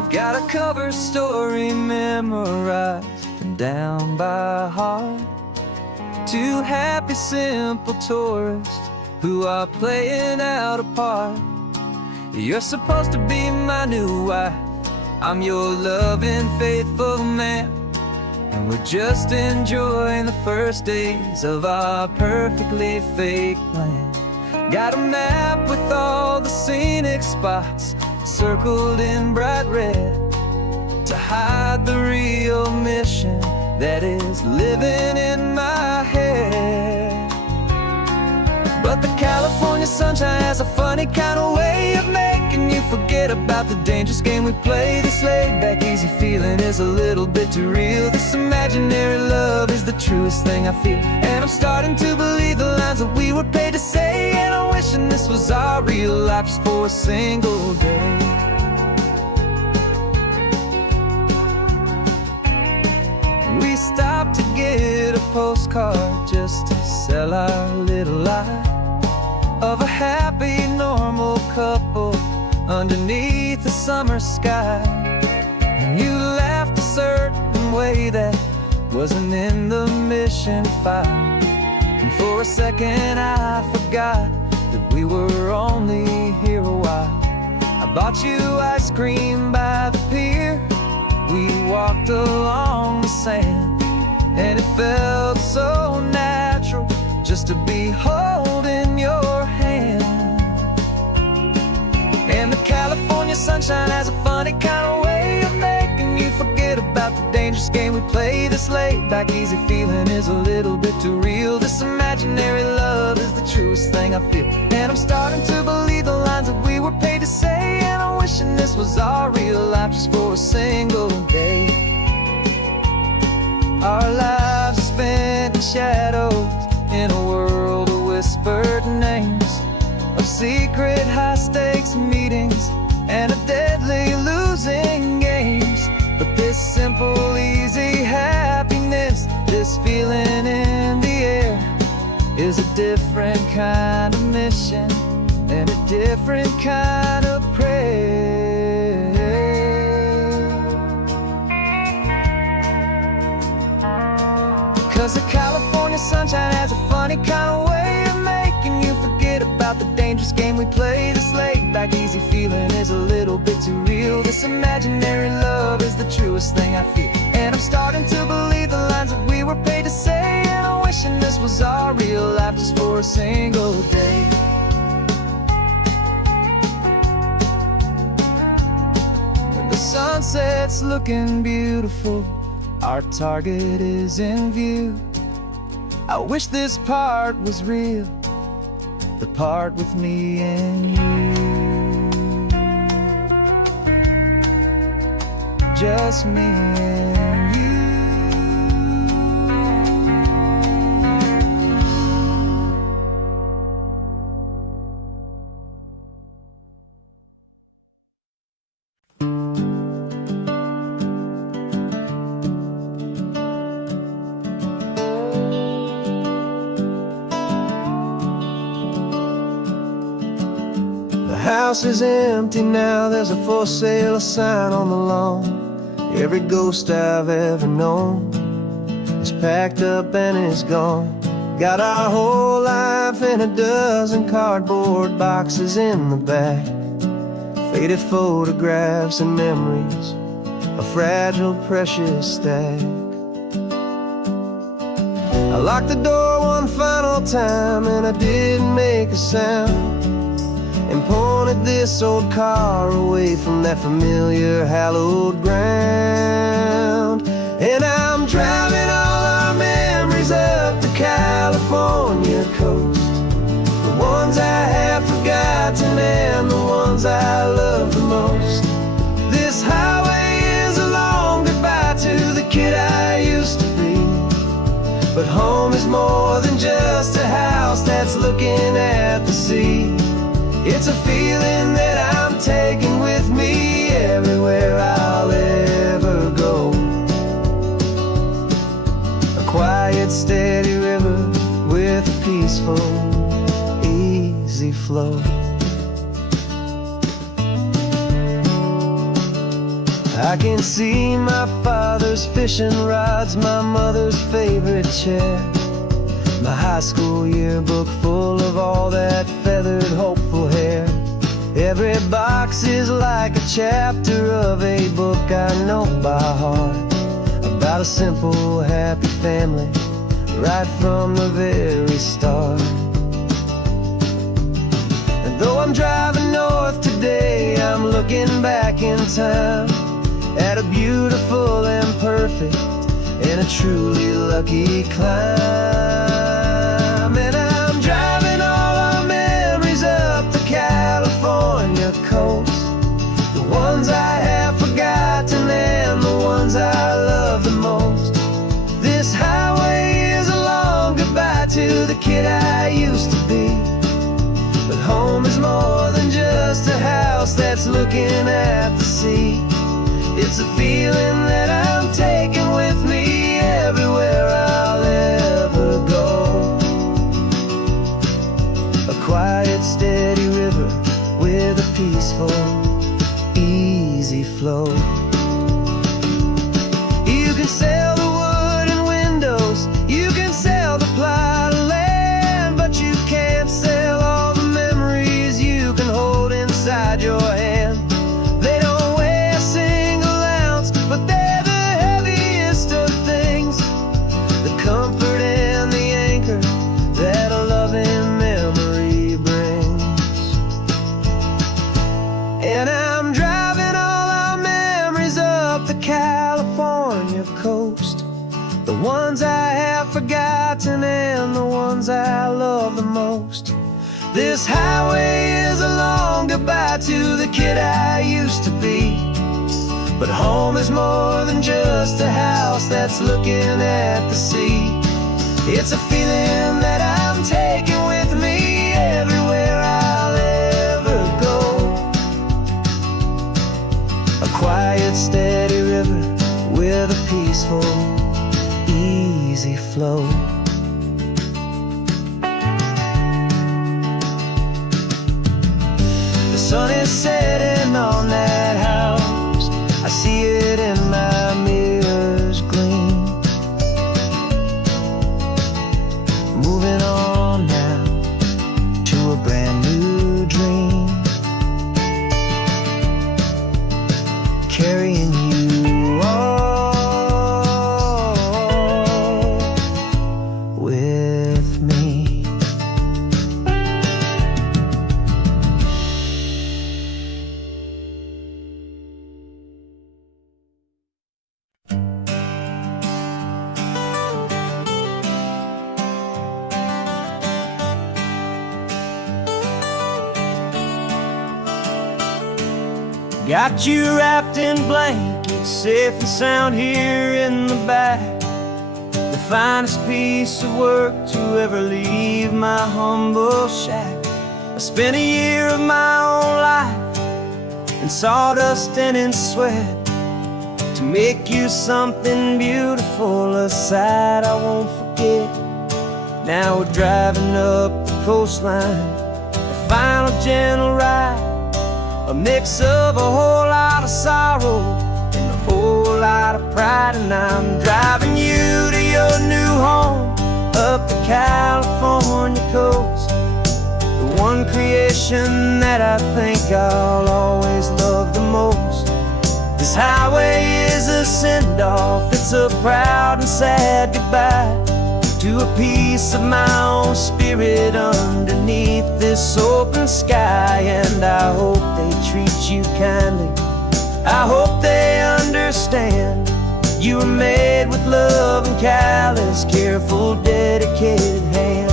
We've got a cover story memorized and down by heart. Two happy, simple tourists who are playing out a part. You're supposed to be my new wife, I'm your loving, faithful man, and we're just enjoying the first days of our perfectly fake plan. Got a map with all the scenic spots circled in bright red to hide the real mission that is living in my head. But the California sunshine has a funny kind of way of making you forget about the dangerous game we play. This laid-back, easy feeling is a little bit too real. This imaginary love is the truest thing I feel, and I'm starting to believe the lines that we were paid to say. And I'm wishing this was our real life just for a single day. We stopped to get a postcard just to sell our little lie of a happy, normal couple underneath the summer sky. And you laughed a certain way that wasn't in the mission file, and for a second I forgot that we were only here a while. I bought you ice cream by the pier, we walked along the sand, and it felt so natural just to be holding your hand. And the California sunshine has a funny kind of way of making you forget about the dangerous game we play. This laid-back, easy feeling is a little bit too real. This imaginary love is the truest thing I feel, and I'm starting to believe the lines that we were paid to say. And I'm wishing this was our real life just for a single day. Our lives are spent in shadows, in a world of whispered names, of secret high-stakes meetings and of deadly losing games. But this simple, easy happiness, this feeling in the air, is a different kind of mission and a different kind of prayer. 'Cause the California sunshine has a funny kind of way of making you forget about the dangerous game we play. This laid-back, easy feeling is a little bit too real. This imaginary love is the truest thing I feel, and I'm starting to believe the lines that we were paid to say. And I'm wishing this was our real life just for a single day. When the sunset's looking beautiful, our target is in view. I wish this part was real, the part with me and you. Just me and you. The house is empty now, there's a for sale sign on the lawn. Every ghost I've ever known is packed up and is gone. Got our whole life in a dozen cardboard boxes in the back, faded photographs and memories, a fragile, precious stack. I locked the door one final time and I didn't make a sound, and pointed this old car away from that familiar hallowed ground. And I'm driving all our memories up the California coast, the ones I have forgotten and the ones I love the most. This highway is a long goodbye to the kid I used to be, but home is more than just a house that's looking at the sea. It's a feeling that I'm taking with me everywhere I'll ever go. A quiet, steady river with a peaceful, easy flow. I can see my father's fishing rods, my mother's favorite chair, my high school yearbook full of all that feathered, hopeful hair. Every box is like a chapter of a book I know by heart, about a simple, happy family, right from the very start. And though I'm driving north today, I'm looking back in time at a beautiful and perfect and a truly lucky climb. And I'm driving all our memories up the California coast, the ones I have forgotten and the ones I love the most. This highway is a long goodbye to the kid I used to be, but home is more than just a house that's looking at the sea. It's a feeling that I'm taking with me everywhere I'll ever go. A quiet, steady river with a peaceful, easy flow. You can sail the wooden windows, you can sail the plot of land, but you can't sail all the memories you can hold inside your hand. They don't weigh a single ounce, but they're the heaviest of things, the comfort and the anchor that a loving memory brings. And I'm driving all our memories up the California coast, the ones I have forgotten and the ones I love the most. This highway is a long goodbye to the kid I used to be, but home is more than just a house that's looking at the sea. It's a feeling that I'm taking with me everywhere I'll ever go. A quiet, steady river with a peaceful, easy flow. The sun is setting on that house, I see it in my mirror's gleam. Moving on now to a brand new dream, carrying you all with me. Got you wrapped in blankets, safe and sound here in the back. The finest piece of work to ever leave my humble shack. I spent a year of my own life in sawdust and in sweat to make you something beautiful, a sight I won't forget. Now we're driving up the coastline, a final gentle ride, a mix of a whole lot of sorrow and a whole lot of pride. And I'm driving you to your new home up the California coast, the one creation that I think I'll always love the most. This highway is a send-off, it's a proud and sad goodbye to a piece of my own spirit underneath this open sky. And I hope they treat you kindly, I hope they understand you were made with love and callous, careful, dedicated hands.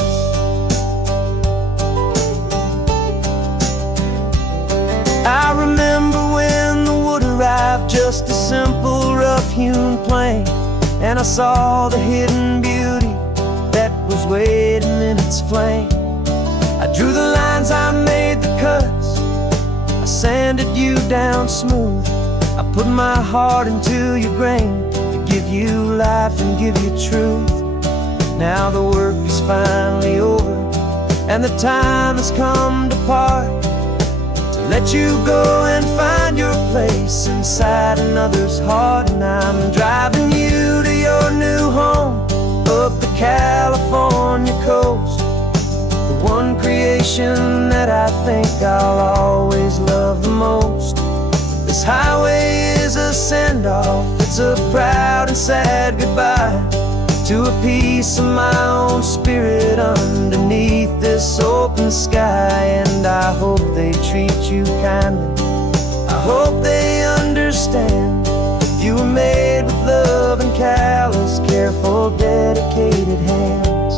I remember when the wood arrived, just a simple rough-hewn plank, and I saw the hidden beauty that was waiting in its flame. I drew the lines, I made the cuts, I sanded you down smooth. I put my heart into your grain to give you life and give you truth. Now the work is finally over and the time has come to part, to let you go and find your place inside another's heart. And I'm driving you to your new home up the California coast, the one creation that I think I'll always love the most. This highway is a send-off, it's a proud and sad goodbye to a piece of my own spirit underneath this open sky. And I hope they treat you kindly, I hope they understand you were made with love and callous, careful, dedicated hands.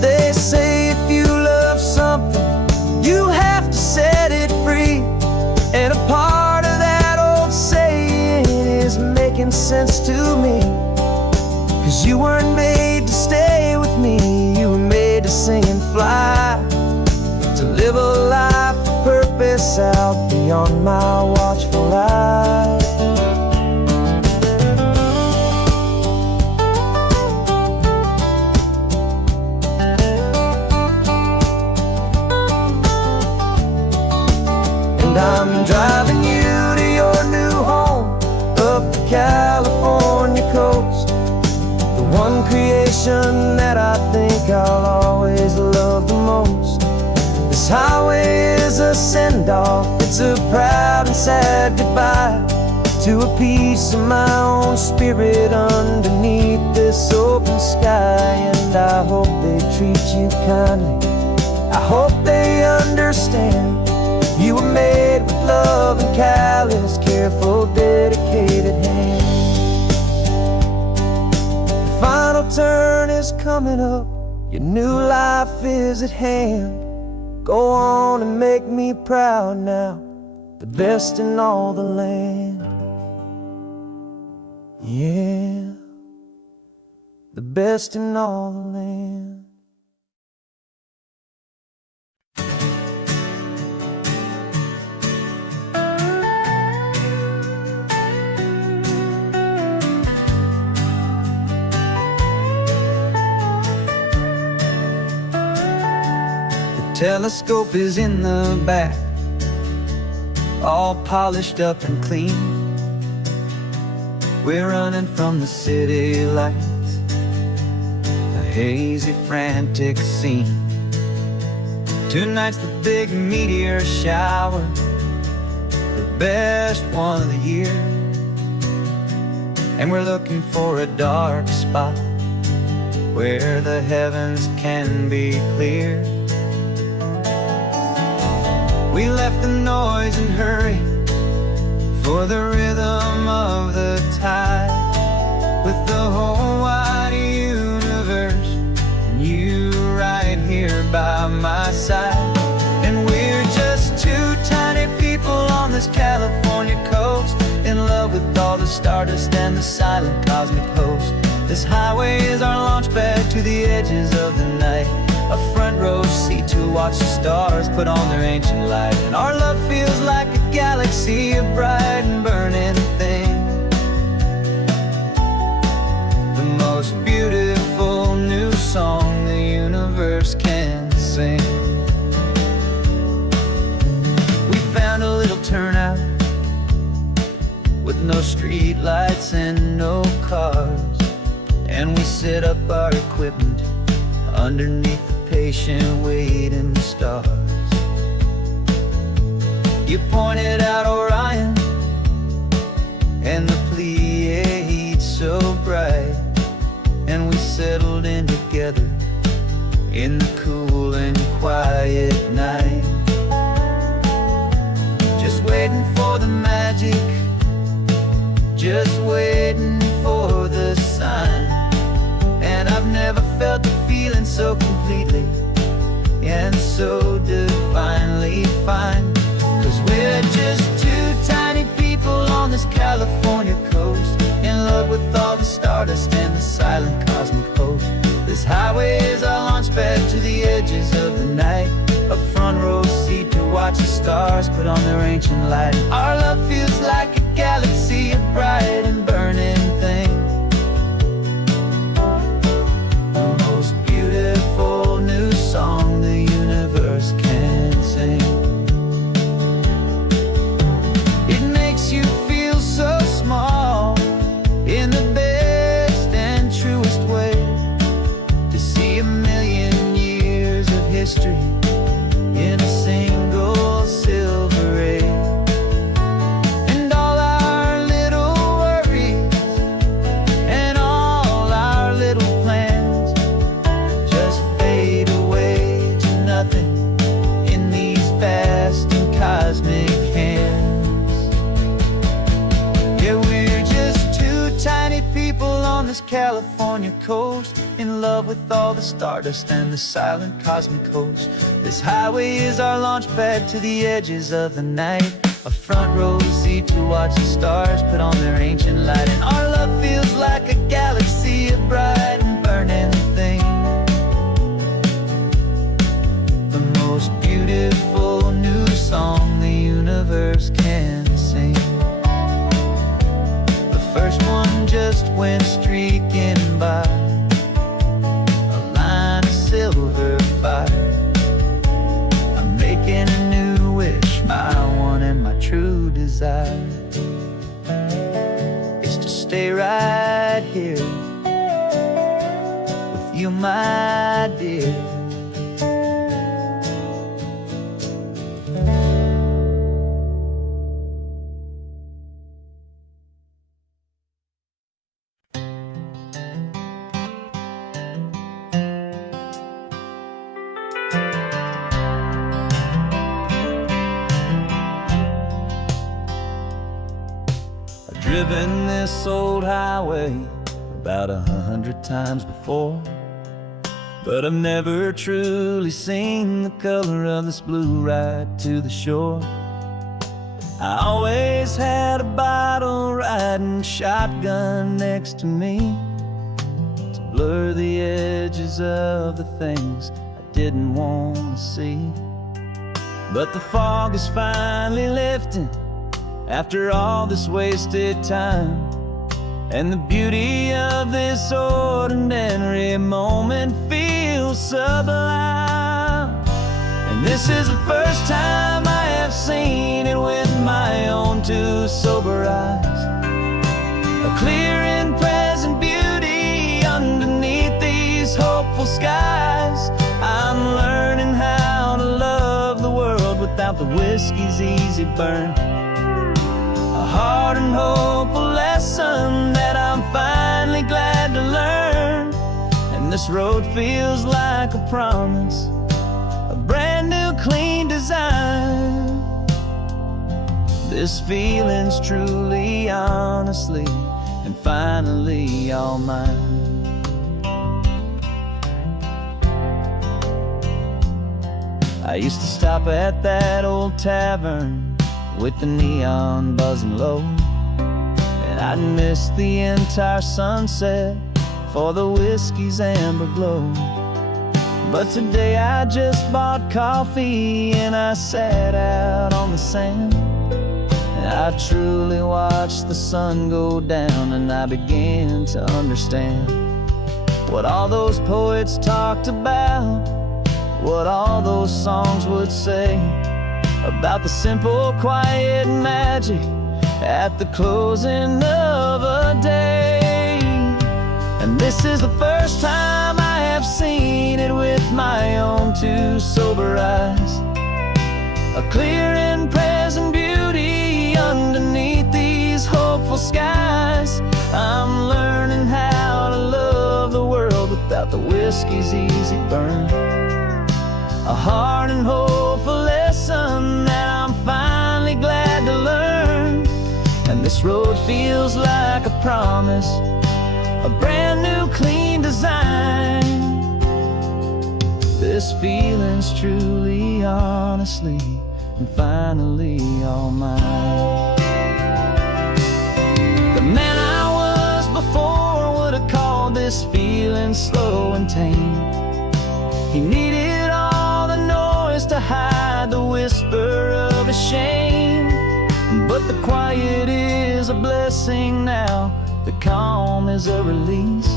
They say if you love something, you have to set it free. And a part of that old saying is making sense to me. 'Cause you weren't made to stay with me, you were made to sing and fly, to live a life of purpose out beyond my watchful eye. And I'm driving you to your new home up the California coast, the one creation that I think I'll always love the most. This highway is a send-off, it's a proud and sad goodbye to a piece of my own spirit underneath this open sky. And I hope they treat you kindly, I hope they understand you were made with love and callous, careful, dedicated hands. The final turn is coming up, your new life is at hand. Go on and make me proud now, the best in all the land. Yeah, the best in all the land. Telescope is in the back, all polished up and clean. We're running from the city lights, a hazy, frantic scene. Tonight's the big meteor shower, the best one of the year. And we're looking for a dark spot where the heavens can be clear. We left the noise and hurry for the rhythm of the tide, with the whole wide universe and you right here by my side. And we're just two tiny people on this California coast, in love with all the stardust and the silent cosmic host. This highway is our launch pad to the edges of the night, a front row seat to watch the stars put on their ancient light. And our love feels like a galaxy, a bright and burning thing, the most beautiful new song the universe can sing. We found a little turnout with no street lights and no cars, and we set up our equipment underneath the patient waiting stars. You pointed out Orion and the Pleiades so bright, and we settled in together in the cool and quiet night, just waiting for the magic, just waiting for the sign. And I've never felt the feeling so completely and so divinely fine. 'Cause we're just two tiny people on this California coast, in love with all the stardust and the silent cosmic host. This highway is our launch pad to the edges of the night, a front row seat to watch the stars put on their ancient light. Our love feels like a galaxy, a bright and burning thing, the most beautiful new song the universe can sing. history in a single silver ray. And all our little worries and all our little plans just fade away to nothing in these vast and cosmic hands. Yeah, we're just two tiny people on this California coast, in love with all the stardust and the silent cosmic host. This highway is our launch pad to the edges of the night, a front row seat to watch the stars put on their ancient light. And our love feels like a galaxy of bright and burning things, the most beautiful new song the universe can sing. The first one just went streaking by, silver fire. I'm making a new wish, my one and my true desire is to stay right here with you, my dear. Driven this old highway about 100 times before, but I've never truly seen the color of this blue right to the shore. I always had a bottle riding shotgun next to me to blur the edges of the things I didn't want to see. But the fog is finally lifting after all this wasted time, and the beauty of this ordinary moment feels sublime. And this is the first time I have seen it with my own two sober eyes, a clear and present beauty underneath these hopeful skies. I'm learning how to love the world without the whiskey's easy burn, a hard and hopeful lesson that I'm finally glad to learn. And this road feels like a promise, a brand new clean design. This feeling's truly, honestly, and finally all mine. I used to stop at that old tavern with the neon buzzing low, and I'd miss the entire sunset for the whiskey's amber glow. But today I just bought coffee and I sat out on the sand, and I truly watched the sun go down, and I began to understand what all those poets talked about, what all those songs would say about the simple, quiet magic at the closing of a day. And this is the first time I have seen it with my own two sober eyes, a clear and present beauty underneath these hopeful skies. I'm learning how to love the world without the whiskey's easy burn, a hard and hopeful lesson that I'm finally glad to learn. And this road feels like a promise, a brand new clean design. This feeling's truly, honestly, and finally all mine. The man I was before would have called this feeling slow and tame. He needed all the noise to hide the whisper of his shame. But the quiet is a blessing now, the calm is a release,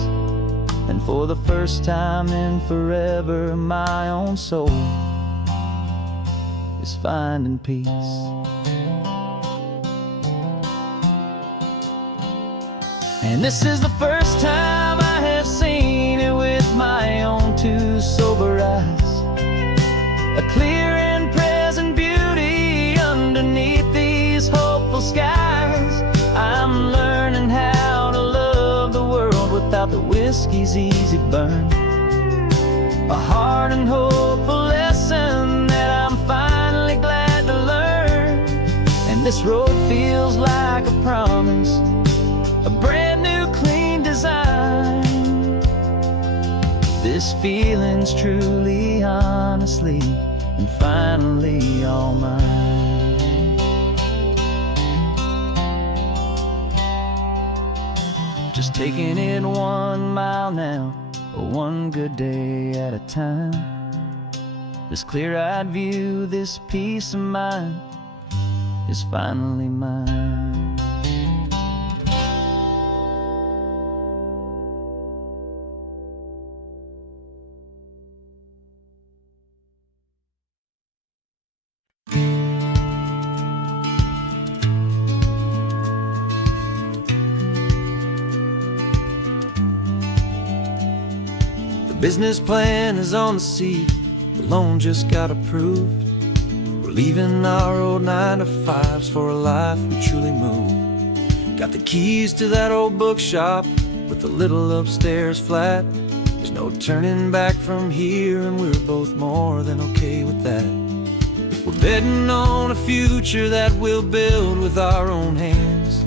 and for the first time in forever my own soul is finding peace. And this is the first time I have seen it with my own two sober eyes, a clear and present beauty underneath these hopeful skies. I'm learning how to love the world without the whiskey's easy burn. A hard and hopeful lesson that I'm finally glad to learn. And this road feels like a promise, a brand new clean design. This feeling's truly, honestly, and finally all mine. Just taking it 1 mile now, one good day at a time. This clear-eyed view, this peace of mind is finally mine. Business plan is on the seat, the loan just got approved. We're leaving our old 9-to-5s for a life we truly move. Got the keys to that old bookshop with the little upstairs flat. There's no turning back from here, and we're both more than okay with that. We're betting on a future that we'll build with our own hands,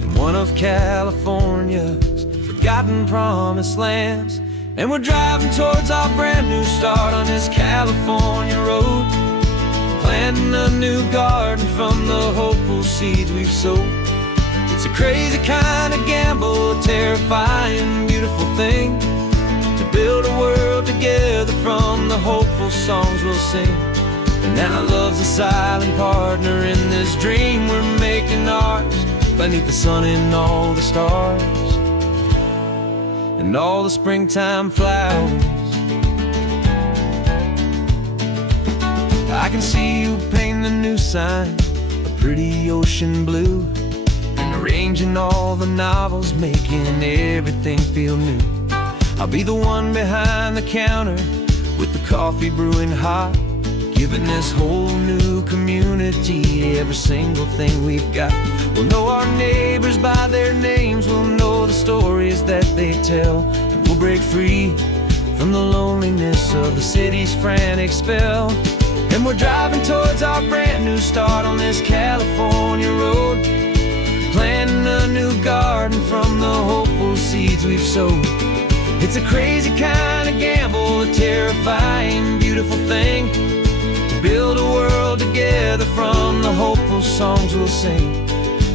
in one of California's forgotten promised lands. And we're driving towards our brand new start on this California road, planting a new garden from the hopeful seeds we've sowed. It's a crazy kind of gamble, a terrifying, beautiful thing, to build a world together from the hopeful songs we'll sing. And now love's a silent partner in this dream we're making ours, beneath the sun and all the stars and all the springtime flowers. I can see you painting the new sign, a pretty ocean blue, and arranging all the novels, making everything feel new. I'll be the one behind the counter with the coffee brewing hot, giving this whole new community every single thing we've got. We'll know our neighbors by their names, we'll know the stories that they tell, and we'll break free from the loneliness of the city's frantic spell. And we're driving towards our brand new start on this California road, planting a new garden from the hopeful seeds we've sowed. It's a crazy kind of gamble, a terrifying, beautiful thing, to build a world together from the hopeful songs we'll sing.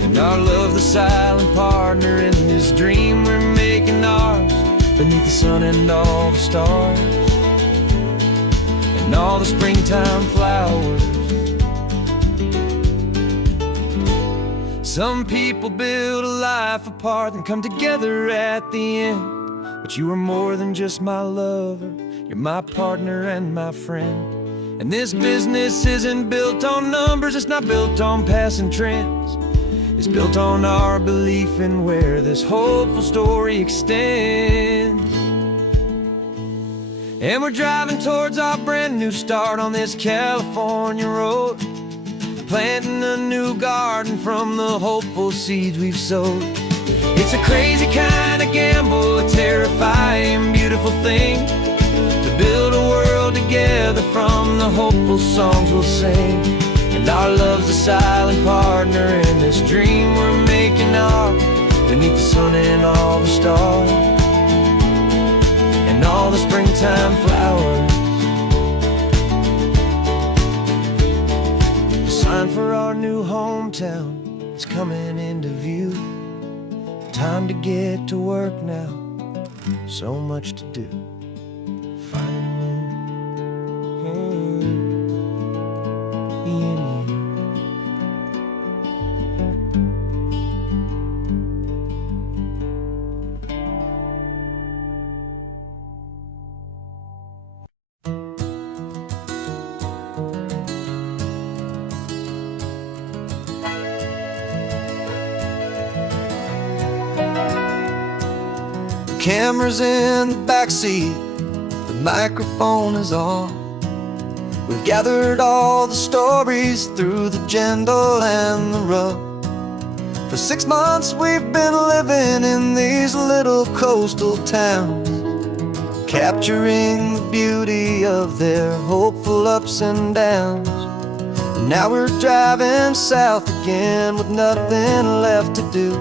And our love's the silent partner in this dream we're making ours, beneath the sun and all the stars and all the springtime flowers. Some people build a life apart and come together at the end, but you are more than just my lover, you're my partner and my friend. And this business isn't built on numbers, it's not built on passing trends. It's built on our belief in where this hopeful story extends. And we're driving towards our brand new start on this California road, planting a new garden from the hopeful seeds we've sowed. It's a crazy kind of gamble, a terrifying, beautiful thing, to build a world together from the hopeful songs we'll sing. And our love's a silent partner in this dream we're making ours, beneath the sun and all the stars and all the springtime flowers. The sign for our new hometown is coming into view. Time to get to work now, so much to do. Camera's in the backseat, the microphone is on. We've gathered all the stories through the gentle and the rough. For 6 months we've been living in these little coastal towns, capturing the beauty of their hopeful ups and downs. And now we're driving south again with nothing left to do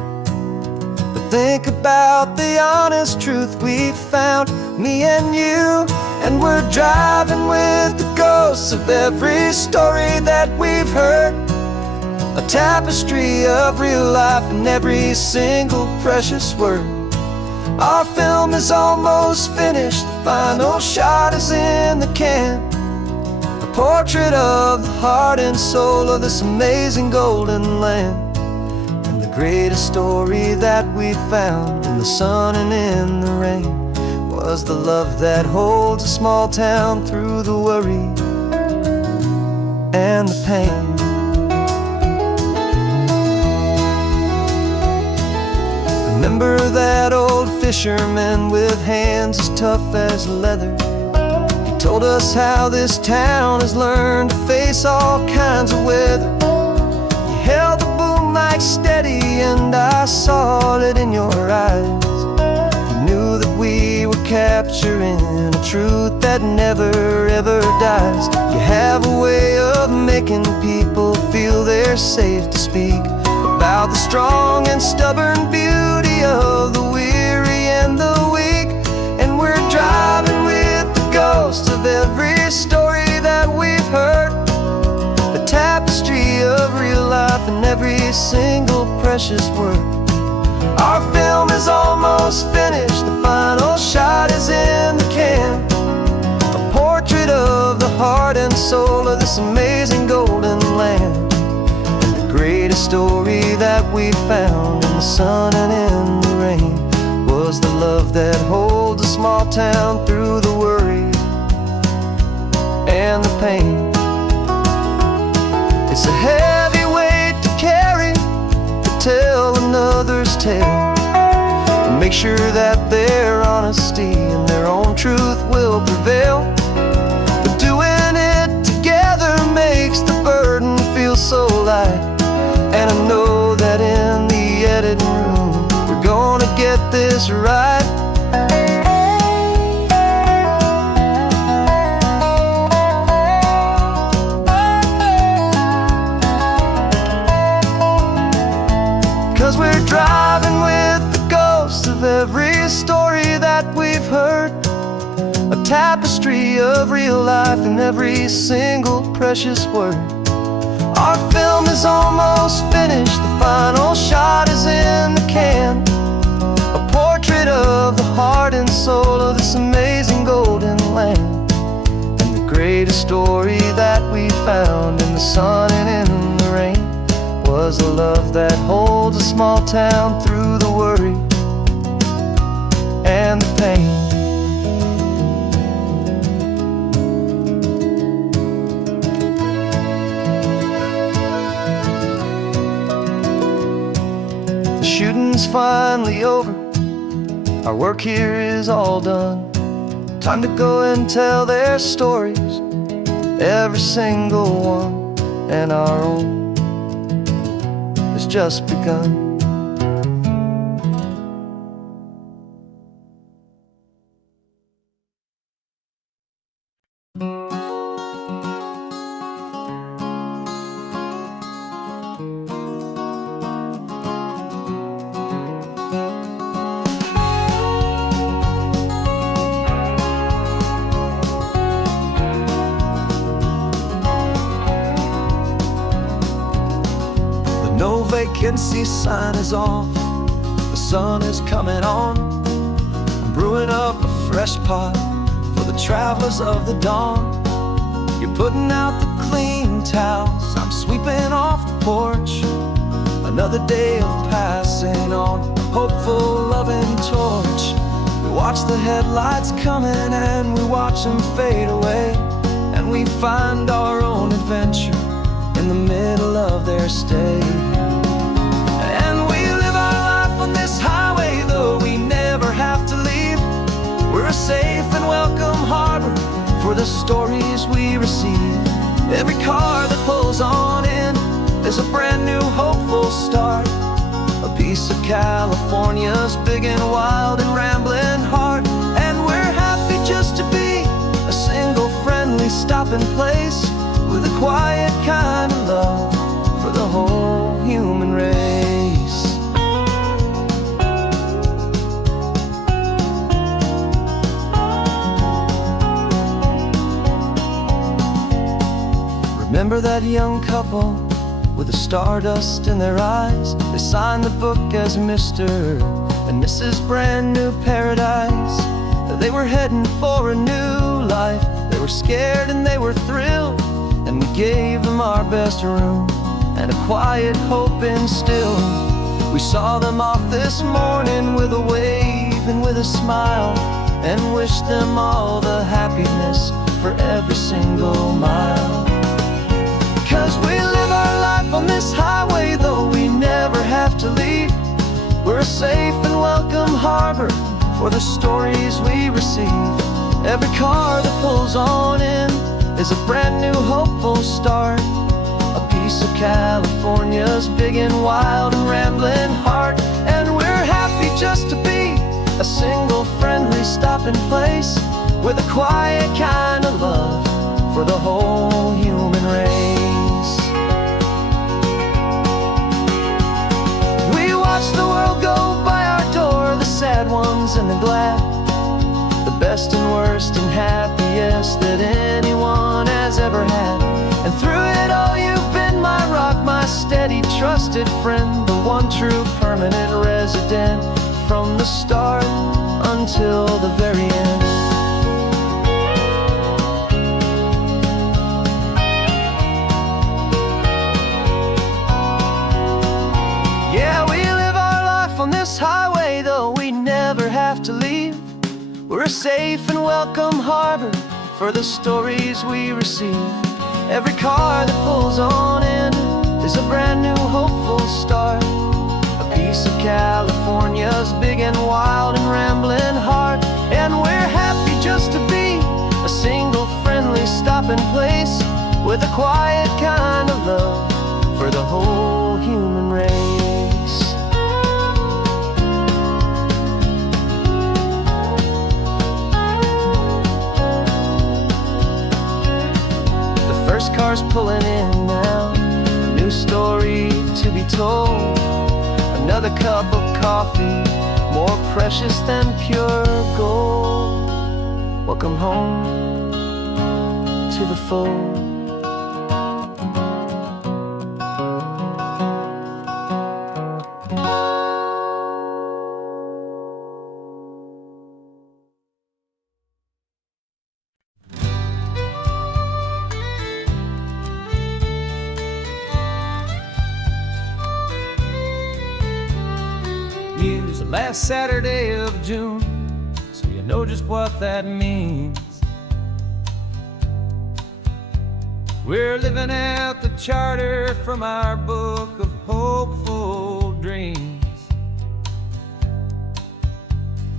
but think about the honest truth we found, me and you. And we're driving with the ghosts of every story that we've heard, a tapestry of real life in every single precious word. Our film is almost finished, the final shot is in the can, a portrait of the heart and soul of this amazing golden land. And the greatest story that we found in the sun and in the rain was the love that holds a small town through the worry and the pain. Remember that old fisherman with hands as tough as leather? He told us how this town has learned to face all kinds of weather. You held the boom mic steady and I saw it in your eyes. You knew that we were capturing a truth that never ever dies. You have a way of making people feel they're safe to speak about the strong and stubborn beauty of the weary and the weak. And we're driving with the ghosts of every story that we've heard, the tapestry of real life in every single precious word. Our film is almost finished, the final shot is in the can, a portrait of the heart and soul of this amazing golden land. Greatest story that we found in the sun and in the rain was the love that holds a small town through the worry and the pain. It's a heavy weight to carry, to tell another's tale, and make sure that their honesty and their own truth will prevail. But doing it together makes the burden feel so light. And I know that in the editing room we're gonna get this right. 'Cause we're driving with the ghosts of every story that we've heard, a tapestry of real life in every single precious word. Our film is almost finished, the final shot is in the can, a portrait of the heart and soul of this amazing golden land. And the greatest story that we found in the sun and in the rain was the love that holds a small town through the worry and the pain. Shooting's finally over, our work here is all done. Time to go and tell their stories, every single one, and our own has just begun. No vacancy sign is off, the sun is coming on. I'm brewing up a fresh pot for the travelers of the dawn. You're putting out the clean towels, I'm sweeping off the porch. Another day of passing on, a hopeful loving torch. We watch the headlights coming and we watch them fade away, and we find our own adventure in the middle of their stay. And we live our life on this highway, though we never have to leave. We're a safe and welcome harbor for the stories we receive. Every car that pulls on in is a brand new hopeful start. A piece of California's big and wild and rambling heart. And we're happy just to be a single friendly stopping place with a quiet kind of love for the whole human race. Remember that young couple with the stardust in their eyes? They signed the book as Mr. and Mrs. Brand New Paradise. They were heading for a new life. They were scared and they were thrilled, and we gave them our best room and a quiet hope instilled. We saw them off this morning with a wave and with a smile, and wished them all the happiness for every single mile. 'Cause we live our life on this highway, though we never have to leave. We're a safe and welcome harbor for the stories we receive. Every car that pulls on in is a brand new hopeful start. A piece of California's big and wild and rambling heart. And we're happy just to be a single friendly stopping place with a quiet kind of love for the whole human race. We watch the world go by our door, the sad ones and the glad, the best and worst and happiest that anyone has ever had. And through it all you've been my rock, my steady, trusted friend, the one true permanent resident from the start until the very end. Yeah, we live our life on this highway, though we never have to leave. We're a safe and welcome harbor for the stories we receive. Every car that pulls on in is a brand new hopeful start. A piece of California's big and wild and rambling heart. And we're happy just to be a single friendly stopping place with a quiet kind of love for the whole human race. First car's pulling in now, a new story to be told. Another cup of coffee, more precious than pure gold. Welcome home to the fold. Use the last Saturday of June, so you know just what that means. We're living out the charter from our book of hopeful dreams.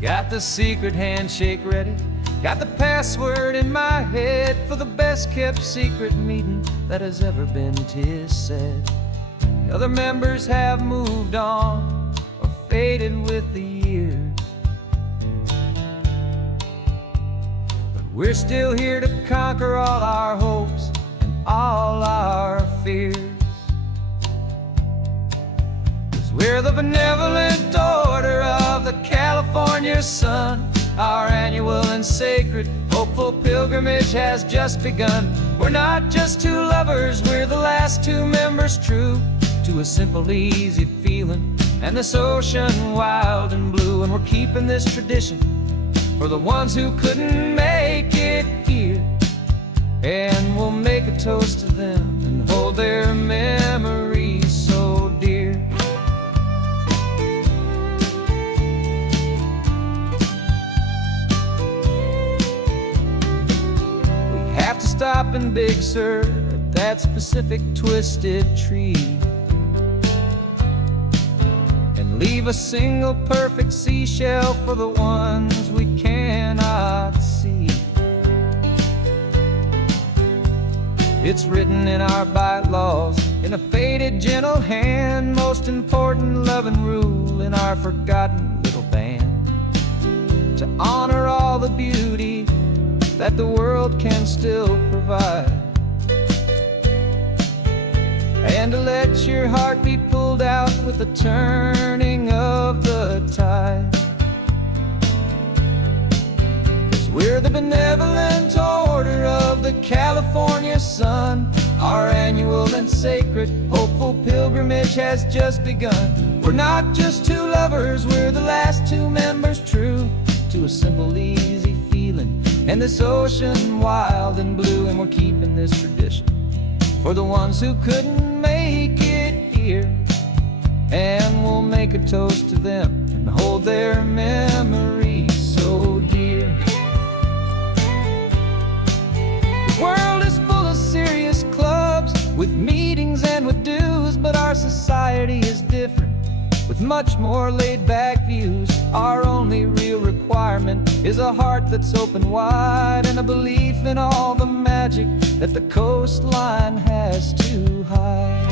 Got the secret handshake ready, got the password in my head for the best kept secret meeting that has ever been, 'tis said. The other members have moved on, faded with the years, but we're still here to conquer all our hopes and all our fears. 'Cause we're the benevolent order of the California sun. Our annual and sacred hopeful pilgrimage has just begun. We're not just two lovers, we're the last two members true to a simple, easy feeling and this ocean wild and blue. And we're keeping this tradition for the ones who couldn't make it here, and we'll make a toast to them and hold their memories so dear. We have to stop in Big Sur at that specific twisted tree, leave a single perfect seashell for the ones we cannot see. It's written in our bylaws, in a faded gentle hand, most important love and rule in our forgotten little band. To honor all the beauty that the world can still provide, and to let your heart be pulled out with the turning of the tide. 'Cause we're the benevolent order of the California sun. Our annual and sacred hopeful pilgrimage has just begun. We're not just two lovers, we're the last two members true to a simple, easy feeling, and this ocean wild and blue. And we're keeping this tradition for the ones who couldn't make it here, and we'll make a toast to them and hold their memories so dear. The world is full of serious clubs with meetings and with dues, but our society is different with much more laid-back views. Our only real requirement is a heart that's open wide, and a belief in all the magic that the coastline has to hide.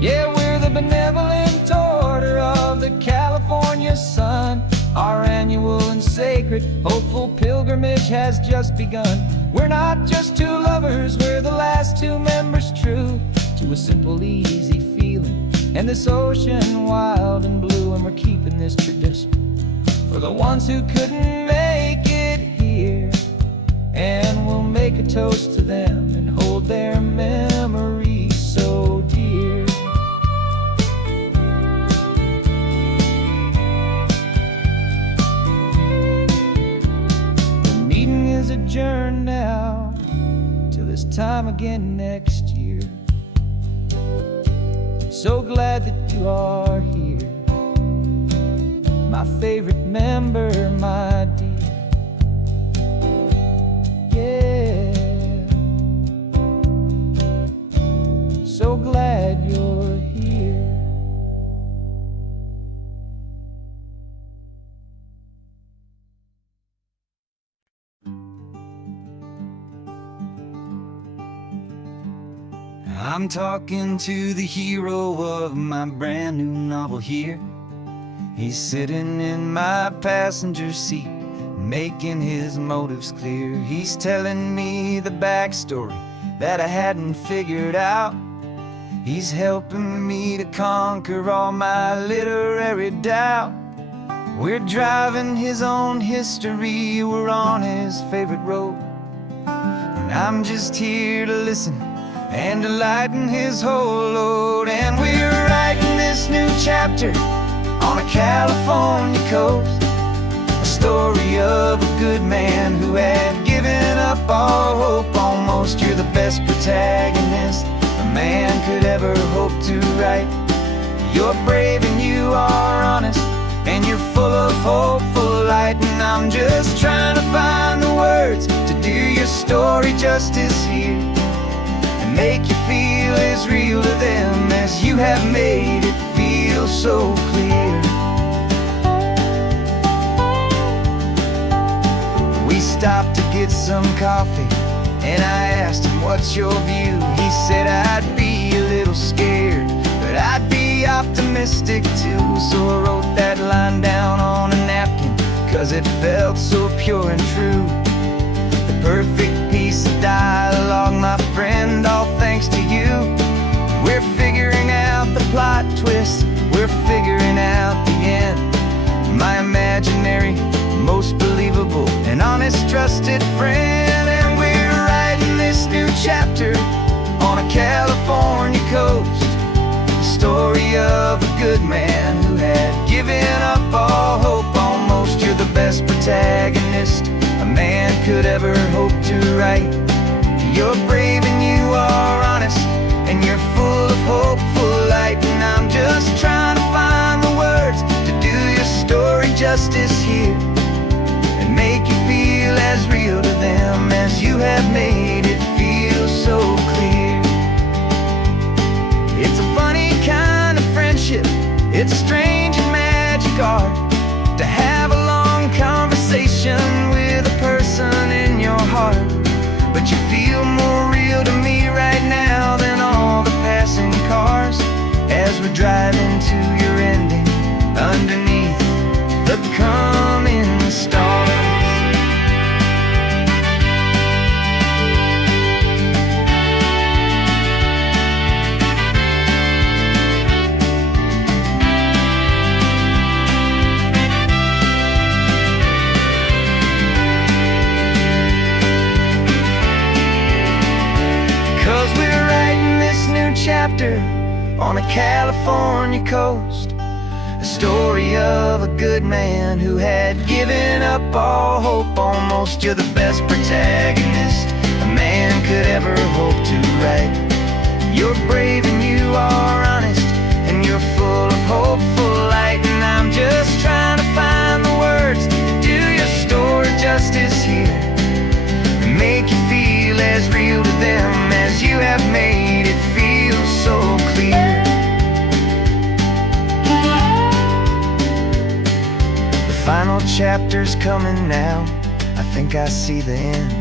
Yeah, we're the benevolent order of the California sun. Our annual and sacred hopeful pilgrimage has just begun. We're not just two lovers, we're the last two members true to a simple, easy feeling, and this ocean wild and blue. And we're keeping this tradition for the ones who couldn't make it here, and we'll make a toast to them and hold their memories so dear. The meeting is adjourned now till this time again next year. So glad that you are here, my favorite member, my dear. Yeah, so glad you're here. I'm talking to the hero of my brand new novel here. He's sitting in my passenger seat, making his motives clear. He's telling me the backstory that I hadn't figured out. He's helping me to conquer all my literary doubt. We're driving his own history, we're on his favorite road, and I'm just here to listen and to lighten his whole load. And we're writing this new chapter on a California coast, a story of a good man who had given up all hope almost. You're the best protagonist a man could ever hope to write. You're brave and you are honest, and you're full of hopeful light. And I'm just trying to find the words to do your story justice here, and make you feel as real to them as you have made it feel so clear. We stopped to get some coffee, and I asked him, what's your view? He said, I'd be a little scared, but I'd be optimistic too. So I wrote that line down on a napkin, 'cause it felt so pure and true. The perfect piece of dialogue, my friend, all thanks to you. We're figuring out the plot twist, we're figuring out the end. My imaginary, most believable and honest trusted friend. And we're writing this new chapter on a California coast, the story of a good man who had given up all hope almost. You're the best protagonist a man could ever hope to write. You're brave and you are honest, and you're full of hopeful light. And I'm just trying to find the words to do your story justice here, and make you feel as real to them as you have made it feel so clear. It's a funny kind of friendship, it's a strange and magic art to have a long chapter on a California coast, a story of a good man who had given up all hope almost. You're the best protagonist a man could ever hope to write. You're brave and you are honest, and you're full of hopeful light. And I'm just trying to find the words to do your story justice here, and make you feel as real to them as you have made it feel so clear. The final chapter's coming now, I think I see the end.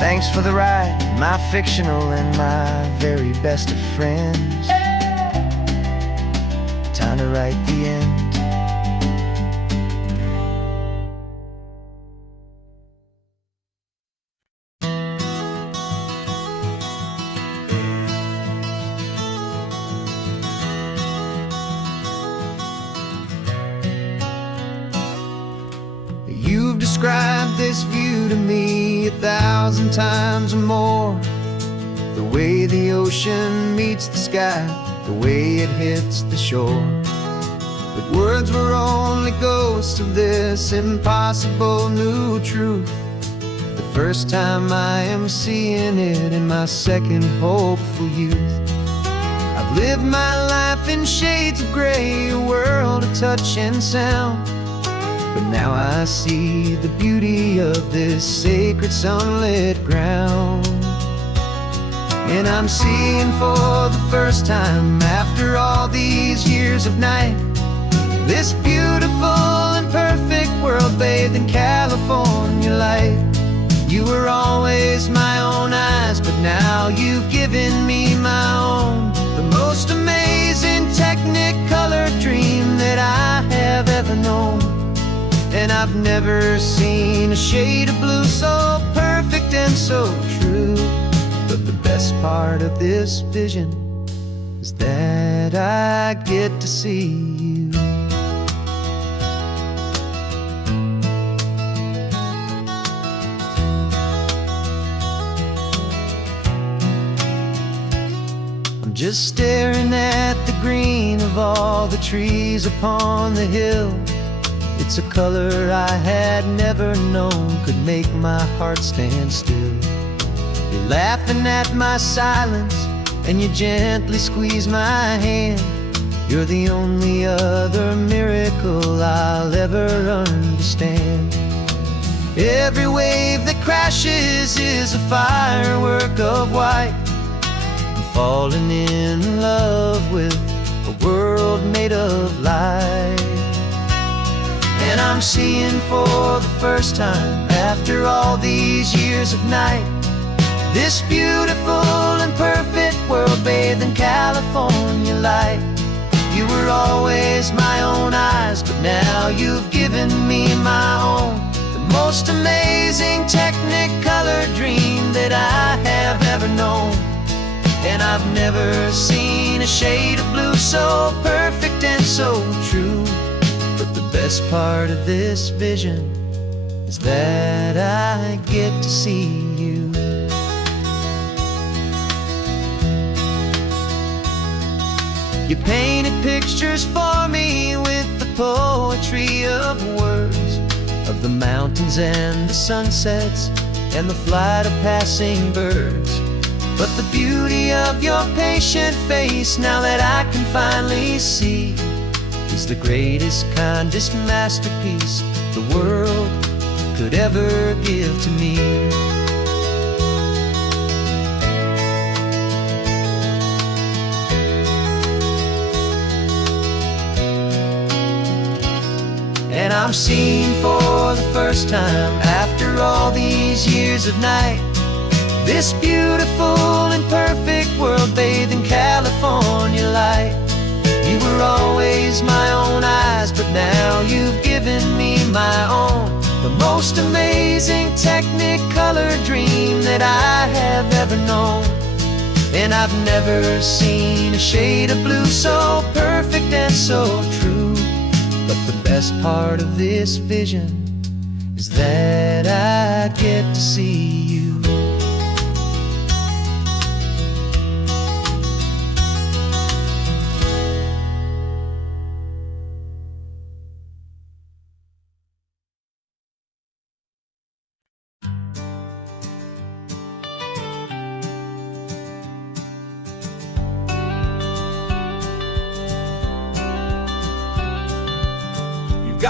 Thanks for the ride, my fictional and my very best of friends. Time to write the end. You've described this view to me 1,000 times or more. The way the ocean meets the sky, the way it hits the shore. But words were only ghosts of this impossible new truth. The first time I am seeing it in my second hopeful youth. I've lived my life in shades of gray, a world of touch and sound. But now I see the beauty of this sacred sunlit ground. And I'm seeing for the first time after all these years of night, this beautiful and perfect world bathed in California light. You were always my own eyes, but now you've given me my own. The most amazing technicolor dream that I have ever known. And I've never seen a shade of blue so perfect and so true. But the best part of this vision is that I get to see you. I'm just staring at the green of all the trees upon the hill. It's a color I had never known could make my heart stand still. You're laughing at my silence, and you gently squeeze my hand. You're the only other miracle I'll ever understand. Every wave that crashes is a firework of white. I'm falling in love with a world made of light. And I'm seeing for the first time after all these years of night, this beautiful and perfect world bathed in California light. You were always my own eyes, but now you've given me my own. The most amazing technicolor dream that I have ever known. And I've never seen a shade of blue so perfect and so true. But the best part of this vision is that I get to see you. You painted pictures for me with the poetry of words, of the mountains and the sunsets and the flight of passing birds. But the beauty of your patient face, now that I can finally see, is the greatest, kindest masterpiece the world could ever give to me. And I'm seeing for the first time after all these years of night, this beautiful and perfect world bathed in California light. You were always my own eyes, but now you've given me my own. The most amazing technicolor dream that I have ever known. And I've never seen a shade of blue so perfect and so true. But the best part of this vision is that I get to see you.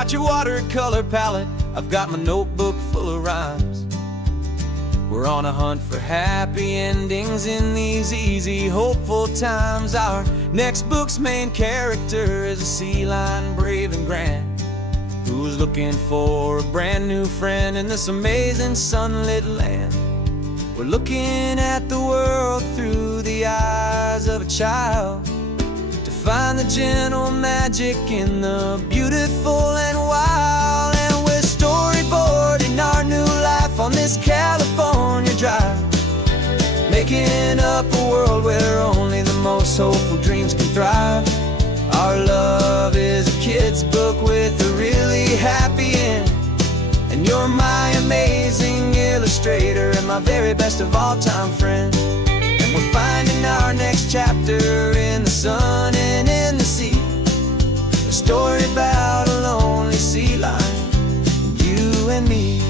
got your watercolor palette, I've got my notebook full of rhymes. We're on a hunt for happy endings in these easy, hopeful times. Our next book's main character is a sea lion, brave and grand, who's looking for a brand new friend in this amazing sunlit land. We're looking at the world through the eyes of a child, to find the gentle magic in the beautiful and wild. And we're storyboarding our new life on this California drive, making up a world where only the most hopeful dreams can thrive. Our love is a kid's book with a really happy end, and you're my amazing illustrator and my very best of all time friend. And we're finding our next chapter in the sun and in the sea, a story about a lonely sea lion, you and me.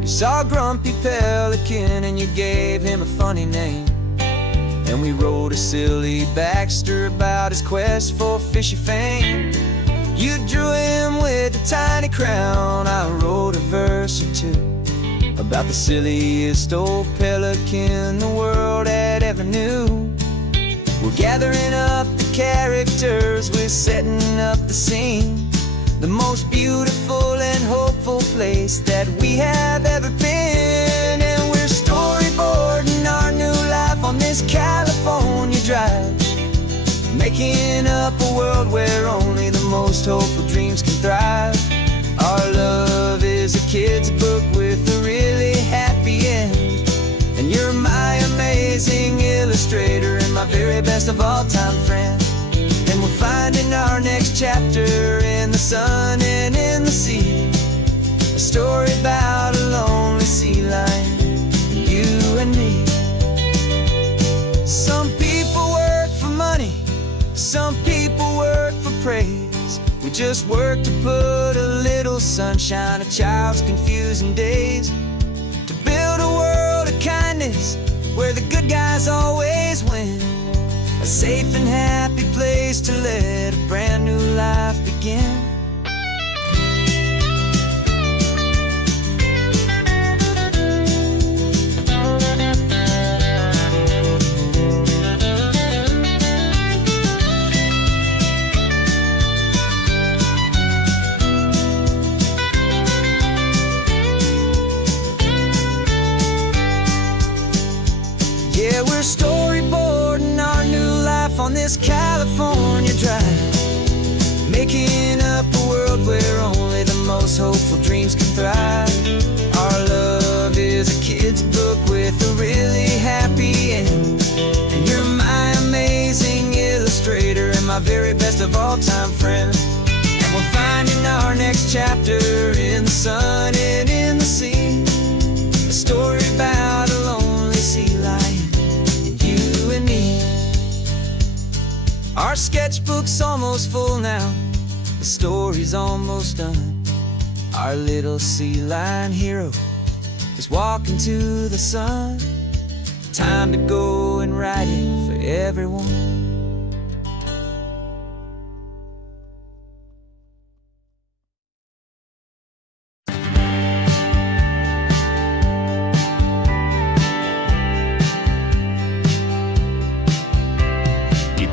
You saw a grumpy pelican and you gave him a funny name, and we wrote a silly Baxter about his quest for fishy fame. You drew him with a tiny crown, I wrote a verse or two about the silliest old pelican the world had ever knew. We're gathering up the characters, we're setting up the scene, the most beautiful and hopeful place that we have ever been. And we're storyboarding our new life on this California drive, making up a world where only the most hopeful dreams can thrive. Our love is a kid's book with a really happy end, and you're my amazing illustrator and my very best of all time friend. And we're finding our next chapter in the sun and in the sea, a story about a lonely sea lion, you and me. Some people work for money, some people work for praise. We just work to put a little sunshine in a child's confusing days, to build a world of kindness where the good guys always win, a safe and happy place to let a brand new life begin. Yeah, we're storyboarding our new life on this California drive, making up a world where only the most hopeful dreams can thrive. Our love is a kid's book with a really happy end, and you're my amazing illustrator and my very best of all time friend. And we're finding our next chapter in the sun and in the sea, a story about a lonely sea lion, you and me. Our sketchbook's almost full now, the story's almost done. Our little sea lion hero is walking to the sun. Time to go and write it for everyone.